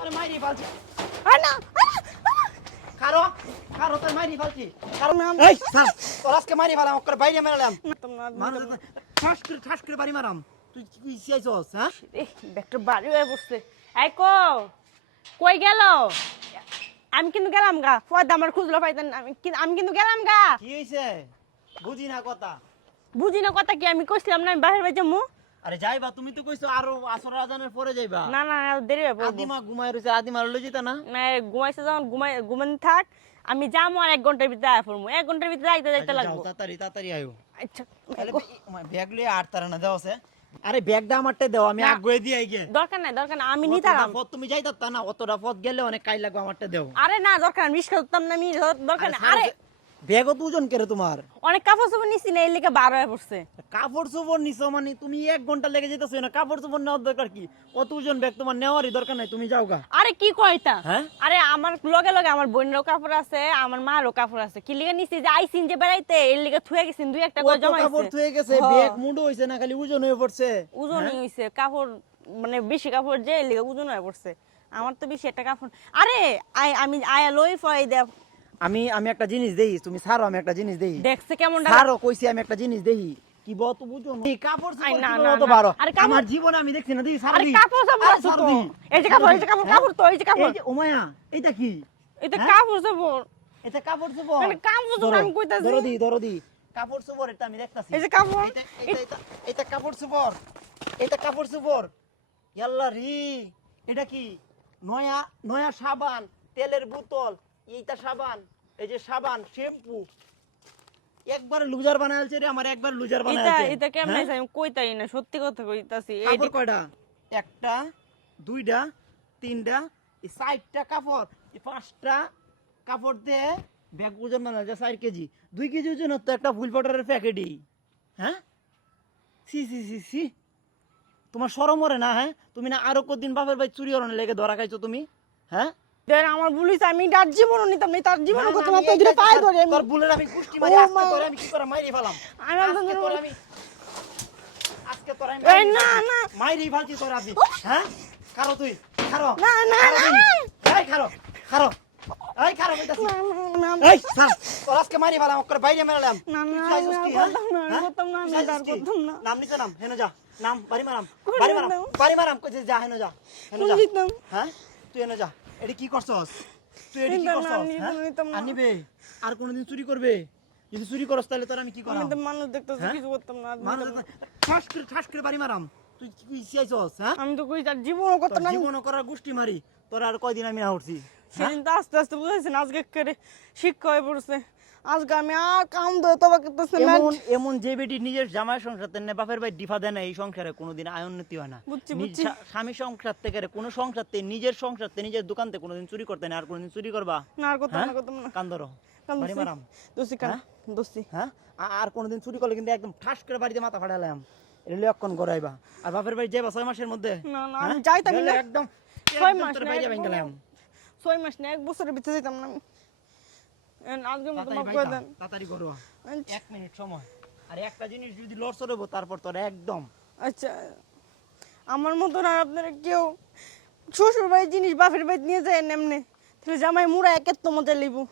তোরে মাইরি ফালছি। আর না কারও কারও তোর মাইরি ফালছি। কারও না, এই থাম তোর আজকে মাইরি ফালাম ওকে বাইরে মেরালাম তোমরা মানুষ ঠাস করে ঠাস করে বাড়ি মারাম। তুই কি চাইছস হ্যাঁ? ব্যাগটা বাড়ি হয়ে বসছে। এই কো কই গেল? আমি কিন্তু গেলাম গা। পয়দা আমার খুঁজলো পাইতেন না। আমি কি- আমি কিন্তু গেলাম গা। কি হইছে? বুঝি না কথা। বুঝি না কথা কি? আমি কইছিলাম না আমি বাহির বাজে মু আরে যাইবা তুমি তো কইছো আরও আসর আজানের পরে যাইবা। না না না, দেরি হবে আদিমা ঘুমাই রইছে আদিমা লই যেতা না? না ঘুমাইছে যখন ঘুমাই ঘুমান থাক আমি যাব আর এক ঘণ্টার ভিতরে আয় পড়ব এক ঘণ্টার ভিতরে যাইতে যাইতে আচ্ছা, লাগবো। তাড়াতাড়ি তাড়াতাড়ি আয়ো আচ্ছা ব্যাগ লইয়ে আট তারা না দেওয়া আছে। আরে ব্যাগটা আমারটা দাও আমি না। আগুয়ে দিয়ে আইগে। দরকার নাই দরকার আমি নিতারাম। পথ তুমি যাইতা না অতটা পথ গেলে অনেক কাই লাগবে আমারটা দেও। আরে না দরকার রিস্কা করতাম না আমি দরকার আরে ব্যাগও ওজন করে তোমার? অনেক কাপড় চোপড় নিছি না এর লিগে বার হয়ে পড়ছে। কাপড় চোপড় নিছো মানে তুমি এক ঘণ্টা লেগে যেতেছো না কাপড় চোপড় নেওয়ার দরকার কি? ওজন ব্যাগ তোমার নেওয়ারই দরকার নাই তুমি যাও গা আরে কি কয়টা হ্যাঁ? আরে আমার লগে লগে আমার বোনেরও কাপড় আছে আমার মারও কাপড় আছে। কি লিগে নিছি যে যে বেড়াইতে এর লিগে থুয়ে গেছিন দুই একটা করে কত কাপড় থয়ে গেছে হ্যাঁ। ব্যাগ মুন্ডু হইছে না খালি ওজন হয়ে পড়ছে? ওজনই হইছে কাপড় মানে বেশি কাপড় যে এর লিগে ওজন হয়ে পড়ছে। আমার তো বেশি একটা কাপড় আরে আমি আয়া লই ফয় দে আমি আমি একটা জিনিস দেই তুমি ছাড়ো আমি একটা জিনিস দেই। দেখছে কেমন ছাড়ো কইছি আমি একটা জিনিস দেই। কি বত বুঝো না। এই কাপড় আই, না, না, না। বারো। আরে আমার জীবনে আমি দেখছি না দিই ছাড় আরে কাপড় আরে আছে তো। এই যে কাপড় এই যে কাপড় হ্যাঁ? কাপড় তো এই যে কাপড়। এই যে ওমায়া এইটা কি? এটা হ্যাঁ? কাপড় চাপড়। এটা কাপড় চোপড়। মানে কাপড় ধরো, আমি কইতাছি। ধরো দি ধরো দি। কাপড় চোপড় এটা আমি দেখতাছি। এই যে কাপড়। এটা এটা এটা এটা কাপড় চোপড়। এটা কাপড় চোপড়। ইয়াল্লা রি। এটা কি? নয়া নয়া সাবান তেলের বোতল। এইটা সাবান এই যে সাবান শ্যাম্পু। একবার লুজার বানাইছে রে আমার একবার লুজার এটা বানাইছে। এটা কেমন হ্যাঁ? আছে আমি কইতাই না? সত্যি কথা কইতাছি। এই কয়টা? একটা দুইটা তিনটা এই চারটা কাপড়। এই পাঁচটা কাপড় দিয়ে ব্যাগ ওজন বানা যায় চার কেজি। দুই কেজি ওজন তো একটা ফুল পাউডারের প্যাকেটই। হ্যাঁ? সি সি সি সি। তোমার সরম না হ্যাঁ? তুমি না আরও কদিন বাপের ভাই চুরি হরণে লেগে ধরা খাইছো তুমি? হ্যাঁ? দেখ আমার ভুলিস আমি তার জীবনও নিতাম না তার জীবন না, না, না পায়ে ধরে আমি তোর বুলের আমি পুষ্টি মারি আজকে। তোরে আমি কি করে মাইরি ফেলাম আমি আজকে তোরে আমি আজকে তোরে আমি এই না, না। মাইরি ফালছি তোর আজকে হ্যাঁ খারো তুই খারো না, না, না। এই খারো খারো এই না, না, না, এই তোর আজকে মাইরি ফেলাম ওকে বাইরে মেরালাম না, না, হ্যাঁ? না, আমি হ্যাঁ? করতাম না, আমি? করতাম না। নাম নিচে নাম হেনো যা নাম বাড়ি মারাম করে বাড়ি মারাম। বাড়ি মারাম কইছিস যা হেনো যা হেনো করে যা। হ্যাঁ তুই হেনো যা এটা কি করছস? তুই এটা কি করছস হ্যাঁ? আর নিবে আর কোনোদিন চুরি করবে? যদি চুরি করস তাহলে তোর আমি কি করাম আমি তো মানুষ দেখতেছি হ্যাঁ? কিছু করতাম না মানুষ ঠাস করে ঠাস করে বাড়ি মারাম। তুই কি চাইছস হ্যাঁ? আমি তো কই তার জীবনও করতাম না। জীবনও করার গোষ্ঠী মারি। তোর আর কয়দিন আমি না উঠছি সেদিন তো আস্তে আস্তে বুঝেছেন আজকে করে শিক্ষা হয়ে পড়ছে। আজকে আমি আর কাম দেয় তবা করতেছে এমন এমন যে বেটি নিজের জামাই সংসার তেনে বাপের ভাই ডিফা দেয় না এই সংসারে কোনোদিন আয়োন্নতি হয় না। বুঝছি, বুঝছি। স্বামী সংসার থেকে কোনো সংসার থেকে নিজের সংসার থেকে নিজের দোকান থেকে কোনোদিন চুরি করতে না আর কোনোদিন চুরি করবা? না আর করতাম হ্যাঁ? না। করতাম না কান্দরো বাড়ি মারাম। দোষী কান হ্যাঁ? দোষী হ্যাঁ? আর কোনোদিন চুরি করলে কিন্তু একদম ঠাস করে বাড়িতে মাথা ফাটালাম এটা গড়াইবা। আর বাপের বাড়ি যাইবা ছয় মাসের মধ্যে? না না হ্যাঁ? যাইতাম না। একদম ছয় মাস না। ছয় মাস না এক বছরের ভিতরে যেতাম না আমি এখন আজকে মতো মাফ করে দেন। তাড়াতাড়ি করো এক মিনিট সময়। আর একটা জিনিস যদি লড়সড় হব তারপর তোর একদম। আচ্ছা আমার মতন আর আপনারা কেউ শ্বশুর বাড়ির জিনিস বাপের বাড়ি নিয়ে যায় এমনি। তাহলে জামাই মুড়া একের তো মজা লিবো।